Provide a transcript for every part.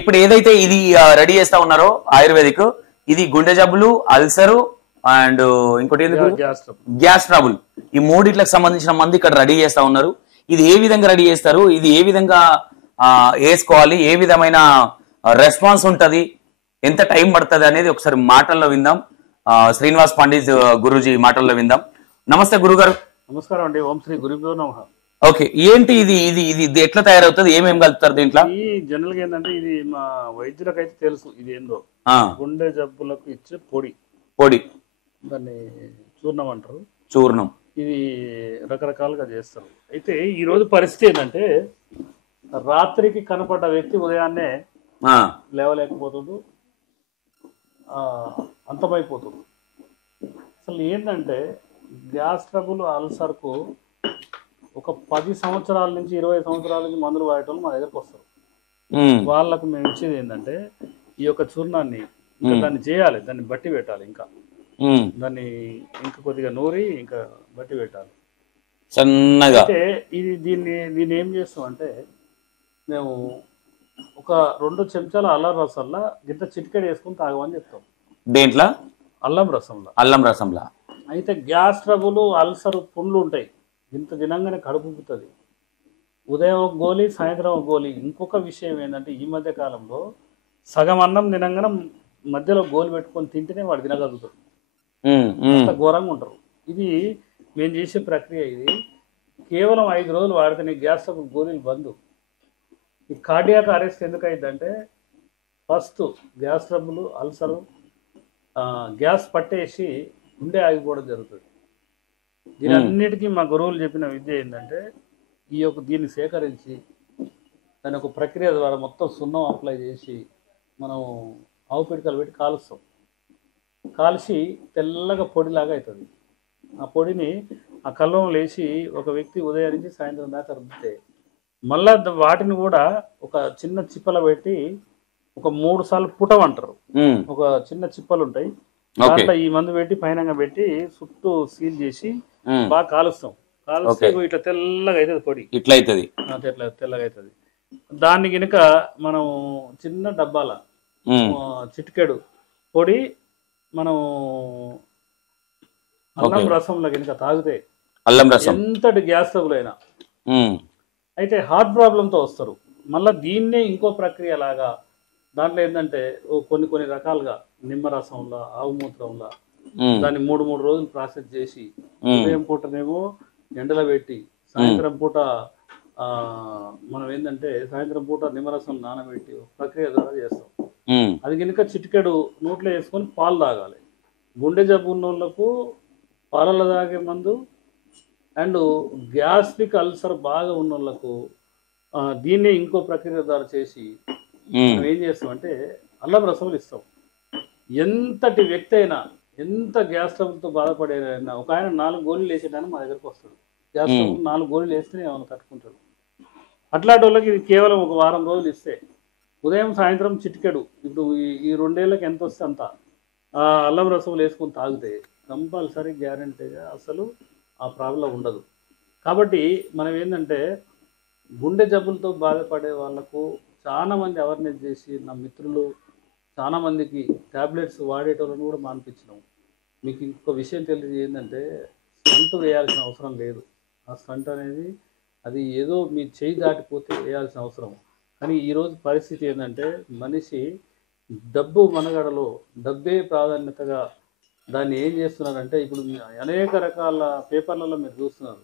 ఇప్పుడు ఏదైతే ఇది రెడీ చేస్తా ఉన్నారో ఆయుర్వేదిక్, ఇది గుండె జబ్బులు, అల్సరు అండ్ ఇంకోటి గ్యాస్ ట్రబుల్, ఈ మూడిట్లకు సంబంధించిన మంది ఇక్కడ రెడీ చేస్తా ఉన్నారు. ఇది ఏ విధంగా రెడీ చేస్తారు, ఇది ఏ విధంగా వేసుకోవాలి, ఏ విధమైన రెస్పాన్స్ ఉంటది, ఎంత టైం పడుతుంది అనేది ఒకసారి మాటల్లో విందాం. శ్రీనివాస్ పండిత్ గురూజీ మాటల్లో విందాం. నమస్తే గురుగారు. నమస్కారం అండి. ఓం శ్రీ గురుభ్యో నమః. ఓకే, ఏంటి ఇది ఇది ఇది ఎట్లా తయారవుతుంది, ఏమేమి కలుపుతారు దీంట్లో? ఈ జనరల్ గా ఏంటంటే ఇది మా వైద్యులకైతే తెలుసు ఇది ఏందో. గుండె జబ్బులకు ఇచ్చే పొడి, దాన్ని చూర్ణం అంటారు. చూర్ణం ఇది రకరకాలుగా చేస్తారు. అయితే ఈ రోజు పరిస్థితి ఏంటంటే రాత్రికి కనపడ్డ వ్యక్తి ఉదయాన్నే లేవలేకపోతుంది, అంతమైపోతుంది. అసలు ఏంటంటే గ్యాస్ ట్రబుల్, అల్సర్కు ఒక 10 సంవత్సరాల నుంచి 20 సంవత్సరాల నుంచి మందులు వాడటం మా దగ్గరకు వస్తారు. వాళ్ళకు మేము ఇచ్చేది ఏంటంటే ఈ యొక్క చూర్ణాన్ని దాన్ని చేయాలి, దాన్ని బట్టి పెట్టాలి, ఇంకా దాన్ని ఇంకా కొద్దిగా నూరి ఇంకా బట్టి పెట్టాలి సన్నగా. అంటే ఇది దీన్ని ఏం చేస్తాం అంటే మేము ఒక 2 చెంచాల అల్లం రసంలో గింత చిటికెడు వేసుకుని తాగమని చెప్తాం. దేంట్లో? అల్లం రసంలో. అయితే గ్యాస్ ట్రబుల్, అల్సర్ పుండ్లు ఉంటాయి, ఇంత తినంగానే కడుపుతుంది. ఉదయం ఒక గోళీ, సాయంత్రం ఒక గోళీ. ఇంకొక విషయం ఏంటంటే ఈ మధ్య కాలంలో సగం అన్నం తినంగానే మధ్యలో గోలు పెట్టుకొని తింటేనే వాడు తినగలుగుతాడు, అంత ఘోరంగా ఉంటారు. ఇది మేము చేసే ప్రక్రియ. ఇది కేవలం 5 రోజులు వాడితేనే గ్యాస్ ట్రబుల్ గోళీలు బంద్. ఈ కార్డియాక్ అరెస్ట్ ఎందుకు అయిందంటే first gas trouble, ulcer, gas పట్టేసి గుండె ఆగిపోవడం జరుగుతుంది. దీనన్నిటికీ మా గురువులు చెప్పిన విద్య ఏంటంటే దీన్ని సేకరించి దాని ఒక ప్రక్రియ ద్వారా మొత్తం సున్నం అప్లై చేసి మనం ఆవు పిడికలు పెట్టి కాలుస్తాం. కాల్చి తెల్లగా పొడిలాగా అవుతుంది. ఆ పొడిని ఆ కల్వం లేచి ఒక వ్యక్తి ఉదయం నుంచి సాయంత్రం దాకా రుద్దితే మళ్ళా వాటిని కూడా ఒక చిన్న చిప్పల పెట్టి ఒక 3 సార్లు పుటమంటారు, ఒక చిన్న చిప్పలు ఉంటాయి, దాంట్లో ఈ మందు పెట్టి పైన పెట్టి చుట్టూ సీల్ చేసి బాగా కాలుస్తాం. కాలుస్తే ఇట్లా తెల్లగా అవుతుంది పొడి, ఇట్లా అవుతుంది, తెల్లగా అవుతుంది. దాన్ని గినక మనం చిన్న డబ్బాల చిటికెడు పొడి మనం అల్లం రసంలో గినక తాగితే ఎంతటి గ్యాస్ ట్రబుల్ అయినా. అయితే హార్ట్ ప్రాబ్లంతో వస్తారు, మళ్ళీ దీన్నే ఇంకో ప్రక్రియ లాగా దాంట్లో ఏంటంటే కొన్ని రకాలుగా నిమ్మరసంలో, ఆవు మూత్రంలో దాన్ని 3 రోజులు ప్రాసెస్ చేసి ఉదయం పూటనేమో ఎండలో పెట్టి సాయంత్రం పూట మనం ఏంటంటే సాయంత్రం పూట నిమ్మరసం నానబెట్టి ప్రక్రియ ద్వారా చేస్తాం. అది కనుక చిటికెడు నోట్లో వేసుకొని పాలు తాగాలి. గుండె జబ్బు ఉన్న వాళ్ళకు పాలలో తాగే మందు, అండ్ గ్యాస్ట్రిక్ అల్సర్ బాగా ఉన్న వాళ్ళకు దీన్నే ఇంకో ప్రక్రియ ద్వారా చేసి మనం ఏం చేస్తామంటే అల్లం రసములు ఇస్తాం. ఎంతటి వ్యక్తి అయినా, ఎంత గ్యాస్ ట్రబుల్తో బాధపడేనా, ఒక ఆయన 4 గోళీలు వేసేటానికి మా దగ్గరకు వస్తాడు. గ్యాస్ ట్రబుల్ 4 గోళీలు వేస్తేనే ఏమైనా తట్టుకుంటాడు. అట్లాంటి వాళ్ళకి ఇది కేవలం ఒక వారం రోజులు ఇస్తే ఉదయం సాయంత్రం చిటికెడు, ఇప్పుడు ఈ 2 ఏళ్ళకి ఎంత వస్తే అంత అల్లం రసములు వేసుకొని తాగితే కంపల్సరీ గ్యారంటీగా అసలు ఆ ప్రాబ్లం ఉండదు. కాబట్టి మనం ఏంటంటే గుండె జబ్బులతో బాధపడే వాళ్ళకు చాలామంది అవేర్నెస్ చేసి, నా మిత్రులు చాలామందికి ట్యాబ్లెట్స్ వాడేటోళ్ళని కూడా మానిపించినాం. మీకు ఇంకొక విషయం తెలియదు ఏంటంటే స్టంట్ వేయాల్సిన అవసరం లేదు. ఆ స్టంట్ అనేది అది ఏదో మీ చేయి దాటిపోతే వేయాల్సిన అవసరం. కానీ ఈరోజు పరిస్థితి ఏంటంటే మనిషి డబ్బు మనగడలో డబ్బే ప్రాధాన్యతగా దాన్ని ఏం చేస్తున్నారంటే ఇప్పుడు అనేక రకాల పేపర్లలో మీరు చూస్తున్నారు,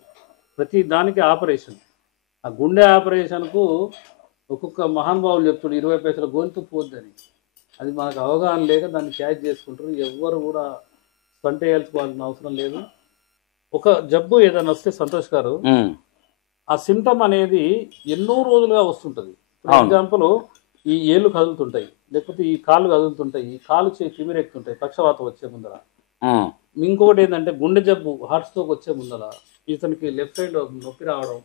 ప్రతి దానికి ఆపరేషన్. ఆ గుండె ఆపరేషన్కు ఒక్కొక్క మహానుభావులు చెప్తున్నారు 20 పైసల గొంతు పోద్దని. అది మనకు అవగాహన లేక దాన్ని క్యాచ్ చేసుకుంటారు. ఎవ్వరు కూడా స్టంట్ వేయాల్సుకోవాల్సిన అవసరం లేదు. ఒక జబ్బు ఏదైనా వస్తే సంతోష్ గారు, ఆ సిమ్టమ్ అనేది ఎన్నో రోజులుగా వస్తుంటుంది. ఫర్ ఎగ్జాంపుల్ ఈ ఏళ్ళు కదులుతుంటాయి, లేకపోతే ఈ కాళ్ళు కదులుతుంటాయి, ఈ కాలు తిమిరెక్కుతుంటాయి పక్షవాతం వచ్చే ముందర. ఇంకొకటి ఏంటంటే గుండె జబ్బు, హార్ట్ స్ట్రోక్ వచ్చే ముందర ఇతనికి లెఫ్ట్ సైడ్ నొప్పి రావడం,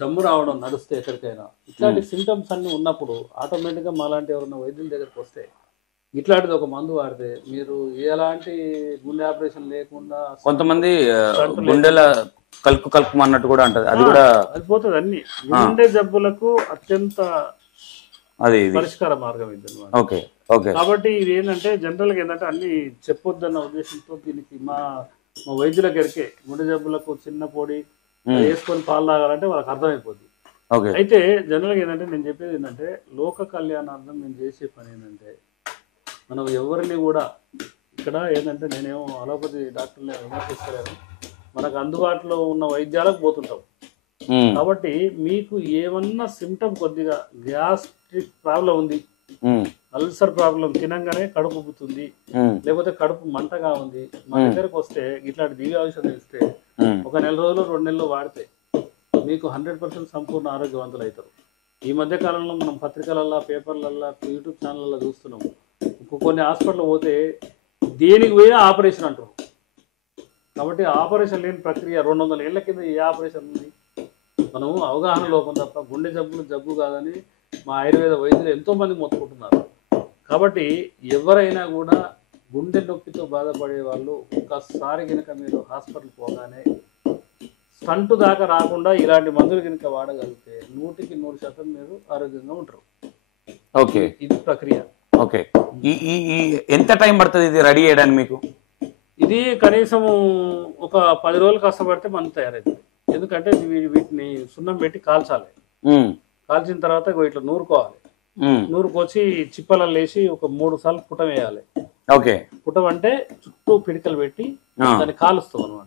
దమ్ము రావడం నడుస్తే ఎక్కడికైనా, ఇట్లాంటి సిమ్టమ్స్ అన్ని ఉన్నప్పుడు ఆటోమేటిక్గా మాలాంటి ఎవరైనా వైద్యుల దగ్గరికి వస్తే ఇట్లాంటిది ఒక మందు వాడితే మీరు ఎలాంటి గుండె ఆపరేషన్ లేకుండా, కొంతమంది గుండెల కలుపు అన్నట్టు కూడా అంటది, అది కూడా అది పోతుంది. అన్ని గుండె జబ్బులకు అత్యంత అది పరిష్కార మార్గం ఇది అన్నమాట. Okay okay. కాబట్టి ఇది ఏంటంటే జనరల్గా ఏంటంటే అన్ని చెప్పొద్దన్న ఉద్దేశంతో దీనికి మా వైద్యుల దగ్గరికే గుండె జబ్బులకు చిన్న పొడి వేసుకొని పాలు తాగాలంటే వాళ్ళకి అర్థమైపోద్ది. అయితే జనరల్గా ఏంటంటే నేను చెప్పేది ఏంటంటే లోక కళ్యాణార్థం నేను చేసే పని ఏంటంటే మనం ఎవరిని కూడా ఇక్కడ ఏంటంటే నేనేమో అలోపతి డాక్టర్ని విమర్శిస్తలేను, మనకు అందుబాటులో ఉన్న వైద్యాలకు పోతుంటాం. కాబట్టి మీకు ఏమన్నా సిమ్టమ్ కొద్దిగా గ్యాస్ట్రిక్ ప్రాబ్లం ఉంది, అల్సర్ ప్రాబ్లం, తినంగానే కడుపు ఉబ్బుతుంది, లేకపోతే కడుపు మంటగా ఉంది, మా దగ్గరకు వస్తే ఇట్లాంటి దివ్య ఔషధం ఇస్తే ఒక నెల రోజులు 2 నెలలు వాడితే మీకు 100% సంపూర్ణ ఆరోగ్యవంతులు అవుతారు. ఈ మధ్య కాలంలో మనం పత్రికలల్లో, పేపర్లల్లో, యూట్యూబ్ ఛానళ్ళలో చూస్తున్నాము. కొన్ని హాస్పిటల్ పోతే దేనికి పోయినా ఆపరేషన్ అంటారు. కాబట్టి ఆపరేషన్ లేని ప్రక్రియ 200 ఏళ్ల కింద ఏ ఆపరేషన్ ఉంది? మనం అవగాహన లోపం తప్ప గుండె జబ్బు కాదని మా ఆయుర్వేద వైద్యులు ఎంతోమంది మొత్తుకుంటున్నారు. కాబట్టి ఎవరైనా కూడా గుండె నొప్పితో బాధపడే వాళ్ళు ఒక్కసారి కనుక మీరు హాస్పిటల్ పోగానే స్టంటు దాకా రాకుండా ఇలాంటి మందులు కనుక వాడగలిగితే 100% మీరు ఆరోగ్యంగా ఉంటారు. ఓకే, ఇది ప్రక్రియ. ఓకే, ఎంత టైం పడుతుంది ఇది రెడీ చేయడానికి మీకు? ఇది కనీసం ఒక 10 రోజులు కష్టపడితే మందు తయారైంది. ఎందుకంటే వీటిని సున్నం పెట్టి కాల్చాలి. కాల్చిన తర్వాత ఇట్లా నూరుకోవాలి. నూరుకొచ్చి చిప్పలలో వేసి ఒక 3 సార్లు పుటం వేయాలి. ఓకే, పుటం అంటే చుట్టూ పిడికలు పెట్టి దాన్ని కాలుస్తాం అన్నమాట.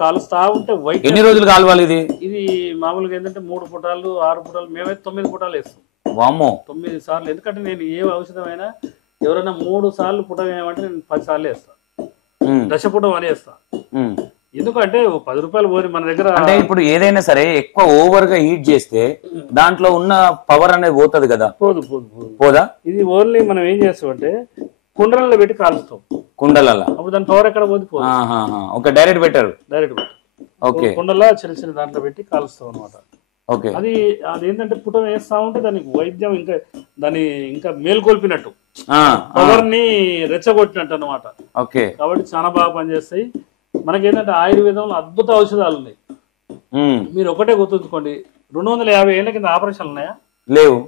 కాలుస్తా ఉంటే వైట్. ఎన్ని రోజులు కాలవాలి ఇది? ఇది మామూలుగా ఏంటంటే 3 పుటాలు 6 పుటాలు, మేమైతే 9 పుటాలు వేస్తాం. 9 సార్లు. ఎందుకంటే నేను ఏ ఔషధమైనా ఎవరైనా 3 సార్లు పుటం వేయమంటే నేను 10 సార్లు వేస్తా, దశపుటం అని వేస్తా. ఎందుకంటే 10 రూపాయలు పోని మన దగ్గర. అంటే ఇప్పుడు ఏదైనా సరే ఎక్కువ ఓవర్ గా హీట్ చేస్తే దాంట్లో ఉన్న పవర్ అనేది పోతుంది కదా? పోదా? ఇది ఓన్లీ మనం ఏం చేస్తాం అంటే కుండలలో పెట్టి కాలుస్తాం. కుండలలో అప్పుడు దాని పవర్ ఎక్కడ పోతుంది? ఓకే, డైరెక్ట్ పెట్టారు. ఓకే, కుండలో చిన్న దాంట్లో పెట్టి కాలుస్తాం అనమాట. ఓకే, అది ఏంటంటే పుటం వేస్తా ఉంటే దానికి వైద్యం ఇంకా మేల్కొల్పినట్టు, పవర్ ని రెచ్చగొట్టినట్టు అనమాట. ఓకే, కాబట్టి చాలా బాగా పనిచేస్తాయి. మనకేంటంటే ఆయుర్వేదంలో అద్భుత ఔషధాలు ఉన్నాయి. మీరు ఒకటే గుర్తుంచుకోండి, 250 ఏళ్ల కింద ఆపరేషన్లు ఉన్నాయా? లేవు.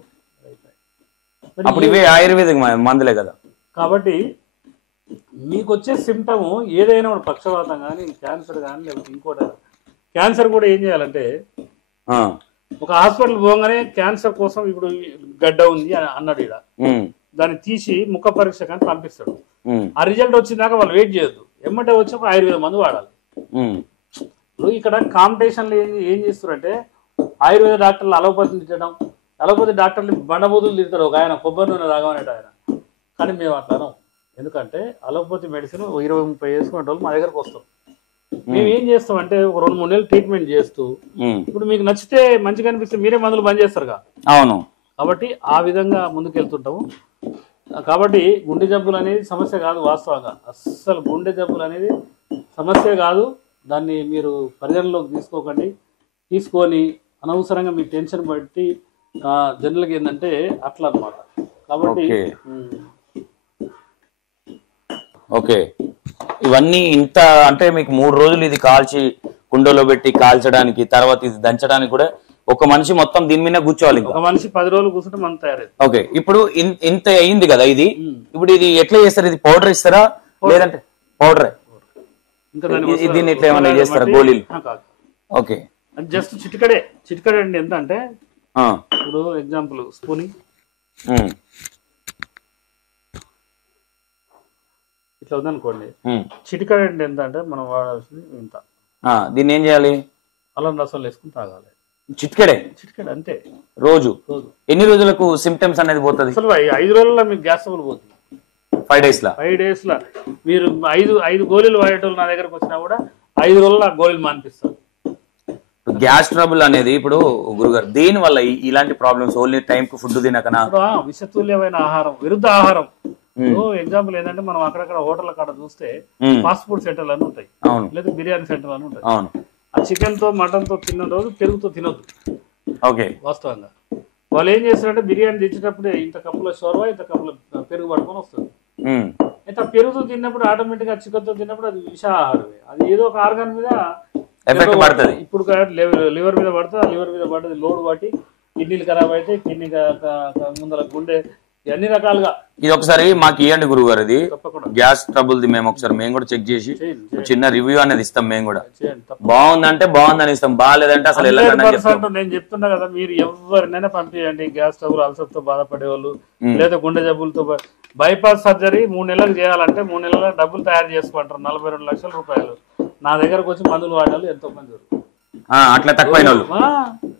అప్పుడు ఇవే ఆయుర్వేదిక్ మందులే కదా. కాబట్టి మీకు వచ్చే సిమ్టమ్ ఏదైనా పక్షవాతం కానీ, క్యాన్సర్ కానీ, లేకపోతే ఇంకోటి. క్యాన్సర్ కూడా ఏం చేయాలంటే ఒక హాస్పిటల్ పోగానే క్యాన్సర్ కోసం ఇప్పుడు గడ్డ ఉంది అని అన్నాడు, ఇక్కడ దాన్ని తీసి ముఖ పరీక్ష కానీ పంపిస్తాడు. ఆ రిజల్ట్ వచ్చిందాక వాళ్ళు వెయిట్ చేయొద్దు, ఎమ్మటే వచ్చి ఒక ఆయుర్వేద మందు వాడాలి. ఇప్పుడు ఇక్కడ కాంపిటీషన్లు ఏం చేస్తారంటే ఆయుర్వేద డాక్టర్లు అలోపతిని తిట్టడం, అలోపతి డాక్టర్లు బండబూతులు తిడతారు. ఒక ఆయన కొబ్బరి నూనె తాగమనేట ఆయన. కానీ మేము అట్లాను. ఎందుకంటే అలోపతి మెడిసిన్ 20-30 వేసుకునే వాళ్ళు మా దగ్గరకు వస్తాం. మేము ఏం చేస్తామంటే ఒక 2-3 నెలలు ట్రీట్మెంట్ చేస్తూ ఇప్పుడు మీకు నచ్చితే మంచిగా అనిపిస్తే మీరే మందులు బంద్ చేస్తారుగా. అవును. కాబట్టి ఆ విధంగా ముందుకెళ్తుంటాము. కాబట్టి గుండె జబ్బులు అనేది సమస్య కాదు. వాస్తవంగా అస్సలు గుండె జబ్బులు అనేది సమస్య కాదు. దాన్ని మీరు పరిగణలోకి తీసుకోకండి. తీసుకొని అనవసరంగా మీ టెన్షన్ బట్టి జనరల్గా ఏంటంటే అట్లా అన్నమాట. కాబట్టి ఓకే, ఇవన్నీ ఇంత అంటే మీకు 3 రోజులు ఇది కాల్చి కుండలో పెట్టి కాల్చడానికి, తర్వాత ఇది దంచడానికి కూడా ఒక మనిషి మొత్తం దీని మీద కూర్చోవాలి. ఒక మనిషి 10 రోజులు కూర్చుంటే మనం తయారైంది. ఓకే, ఇప్పుడు ఇంత అయింది కదా ఇది. ఇప్పుడు ఇది ఎట్లా చేస్తారు? ఇది పౌడర్ ఇస్తారా లేదంటే పౌడరే? దీన్ని ఎట్లా ఏమైనా చేస్తారా? గోళీలు? ఓకే, జస్ట్ చిటికడే అండి. ఎంత అంటే ఇప్పుడు ఎగ్జాంపుల్ స్పూని ఇట్లా ఉందనుకోండి, చిటికడే అండి. ఎంత అంటే మనం వాడాల్సింది ఇంత. దీన్ని ఏం చేయాలి? అల్లం రసం వేసుకుని తాగాలి. చిటికడే అంతే. రోజు ఎన్ని రోజులకు సిమ్టమ్స్ అనేది పోతుంది? అసలు 5 రోజుల్లో మీకు గ్యాస్ ట్రబుల్ పోతుంది. 5 days లా మీరు 5 గోళీలు వాడేటోళ్ళు నా దగ్గరకు వచ్చినా కూడా 5 రోజుల్లో ఆ గోళీలు మానిపిస్తారు. గ్యాస్ ట్రబుల్ అనేది ఇప్పుడు గురుగారు దేని వల్ల ఇలాంటి ప్రాబ్లమ్స్? ఓన్లీ టైం కు ఫుడ్ తినకనా? విషతుల్యమైన ఆహారం, విరుద్ధ ఆహారం. ఎగ్జాంపుల్ ఏంటంటే మనం అక్కడక్కడ హోటల్ కాడ చూస్తే ఫాస్ట్ ఫుడ్ సెంటర్లు అని ఉంటాయి, లేదా బిర్యానీ సెంటర్లు అని ఉంటాయి. ఆ చికెన్ తో మటన్ తో తిన్న రోజు పెరుగుతో తినొద్దు. ఓకే, వాస్తవంగా వాళ్ళు ఏం చేస్తారంటే బిర్యానీ తెచ్చేటప్పుడు ఇంత కప్పుల షోర్వా, ఇంత కప్పుల పెరుగు పట్టుకొని వస్తుంది. అయితే పెరుగుతో తిన్నప్పుడు ఆటోమేటిక్ గా చికెన్ తో తిన్నప్పుడు అది విషాహారమే. అది ఏదో ఒక ఆర్గాన్ మీద ఎఫెక్ట్ పడుతుంది. ఇప్పుడు లివర్ మీద పడుతుంది. లివర్ మీద పడుతుంది లోడ్ బట్టి కిడ్నీలు ఖరాబ్ అయితే కిడ్నీ ముందర గుండె అన్ని రకాలుగా. ఇది ఒకసారి మాకు ఇవ్వండి గురువు గారు, ఇది గ్యాస్ ట్రబుల్ ది. మేము ఒకసారి మేము కూడా చెక్ చేసి చిన్న రివ్యూ అనేది ఇస్తాం. మేము కూడా బాగుందంటే బాగుందని ఇస్తాం, బాగాలేదంటే అసలు నేను చెప్తున్నా కదా, మీరు ఎవరినైనా పంపించండి. గ్యాస్ ట్రబుల్, అల్సర్ తో బాధపడే వాళ్ళు, లేదా గుండె జబ్బులతో. బైపాస్ సర్జరీ 3 నెలలకు చేయాలంటే 3 నెలల డబ్బులు తయారు చేసుకుంటారు, 42 లక్షల రూపాయలు. నా దగ్గరకు వచ్చి మందులు వాడాలి ఎంతో మంది. అట్లా తక్కువైన వాళ్ళు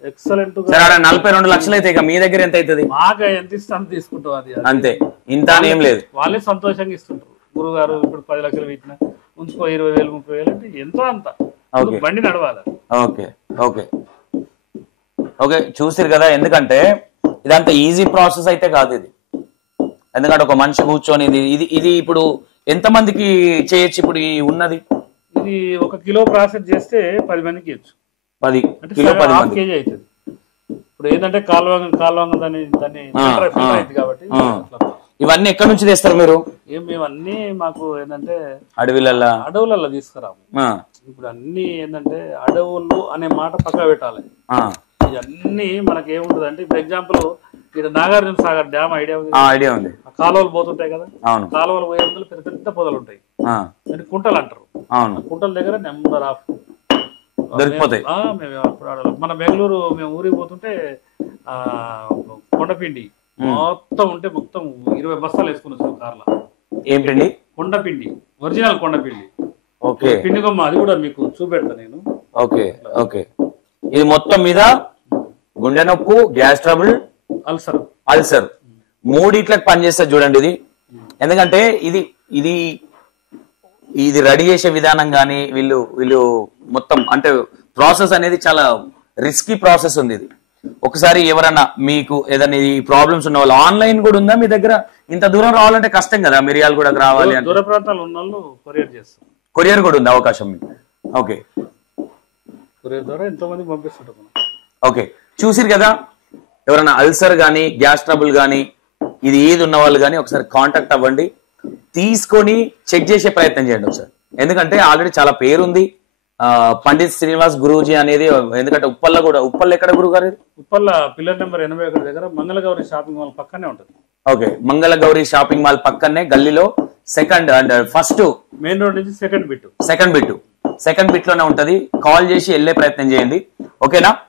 ఎక్సలెంట్. 42 లక్షలు అయితే ఇక మీ దగ్గర ఎంత అవుతుంది? మాకు ఎంత ఇస్తాను తీసుకుంటాం, అది అంతే, ఇంత ఏం లేదు. వాళ్ళే సంతోషంగా ఇస్తుంటారు. గురువు గారు ఇప్పుడు 10 లక్షలు పెట్టిన ఉంచుకో, 20,000 30,000 అంటే ఎంతో అంత బండి నడవాలి. ఓకే ఓకే ఓకే, చూసారు కదా. ఎందుకంటే ఇదంత ఈజీ ప్రాసెస్ అయితే కాదు ఇది. ఎందుకంటే ఒక మనిషి కూర్చొని ఇది ఇప్పుడు ఎంత మందికి చేయొచ్చు? ఇప్పుడు ఉన్నది ఇది 1 కిలో ప్రాసెస్ చేస్తే 10 మందికి ఇవ్వచ్చు. 10 కిలో 10 కేజీ అవుతుంది. ఇప్పుడు ఏంటంటే కాలువంగ దాన్ని కాబట్టి. ఇవన్నీ ఎక్కడి నుంచి తెస్తారు మీరు? మేము అన్ని మాకు ఏంటంటే అడవులలో తీసుకురాము. ఇప్పుడు అన్ని ఏంటంటే అడవులు అనే మాట పక్క పెట్టాలి. ఇవన్నీ మనకి ఏముంటది అంటే, ఇప్పుడు ఎగ్జాంపుల్ ఇక్కడ నాగార్జున సాగర్ డ్యామ్ ఐడియా ఉంది. కాలువలు పోతుంటాయి కదా, కాలువలు పోయే ముందు పెద్ద పెద్ద పొదలు ఉంటాయి, కుంటలు అంటారు. కుంటల దగ్గర నెంబర్ ఆఫ్ దొరికిపోతాయి. మన బెంగళూరు మేము ఊరికి పోతుంటే కొండపిండి మొత్తం ఉంటే మొత్తం 20 బస్తాలు వేసుకుని వచ్చాం కార్లో. ఏం పిండి? కొండపిండి, ఒరిజినల్ కొండపిండి. ఓకే, పిండి కొమ్మ, అది కూడా మీకు చూపెడతా నేను. ఓకే ఓకే, ఇది మొత్తం మీద గుండె నొప్పు, గ్యాస్ ట్రబుల్, అల్సర్ మూడిట్లకు పనిచేస్తుంది చూడండి ఇది. ఎందుకంటే ఇది రెడీ చేసే విధానం కానీ వీళ్ళు మొత్తం అంటే ప్రాసెస్ అనేది చాలా రిస్కీ ప్రాసెస్ ఉంది. ఇది ఒకసారి ఎవరన్నా మీకు ఏదైనా ఈ ప్రాబ్లమ్స్ ఉన్న వాళ్ళు, ఆన్లైన్ కూడా ఉందా మీ దగ్గర? ఇంత దూరం రావాలంటే కష్టం కదా, మిరియాలు కూడా రావాలి. దూర ప్రాంతాలు ఉన్న వాళ్ళు కొరియర్ చేస్తారు. కొరియర్ కూడా ఉంది అవకాశం మీకు? ఓకే, కొరియర్ ద్వారా ఎంతో మంది పంపిస్తుంటారు. ఓకే, చూసిరు కదా. ఎవరైనా అల్సర్ కానీ గ్యాస్ ట్రబుల్ కానీ ఇది ఏది ఉన్న వాళ్ళు కానీ ఒకసారి కాంటాక్ట్ అవ్వండి, తీసుకొని చెక్ చేసే ప్రయత్నం చేయండి ఒకసారి. ఎందుకంటే ఆల్రెడీ చాలా పేరుంది పండిత్ శ్రీనివాస్ గురూజీ అనేది. ఎందుకంటే ఉప్పల్ ఎక్కడ గురువు గారు? ఉప్పల్ల పిల్లర్ నెంబర్ 81 దగ్గర మంగళగౌరి షాపింగ్ మాల్ పక్కనే ఉంటుంది. ఓకే, మంగళగౌరి షాపింగ్ మాల్ పక్కనే గల్లీలో second and first main road నుంచి సెకండ్ బిట్ లోనే ఉంటది. కాల్ చేసి వెళ్లే ప్రయత్నం చేయండి. ఓకేనా?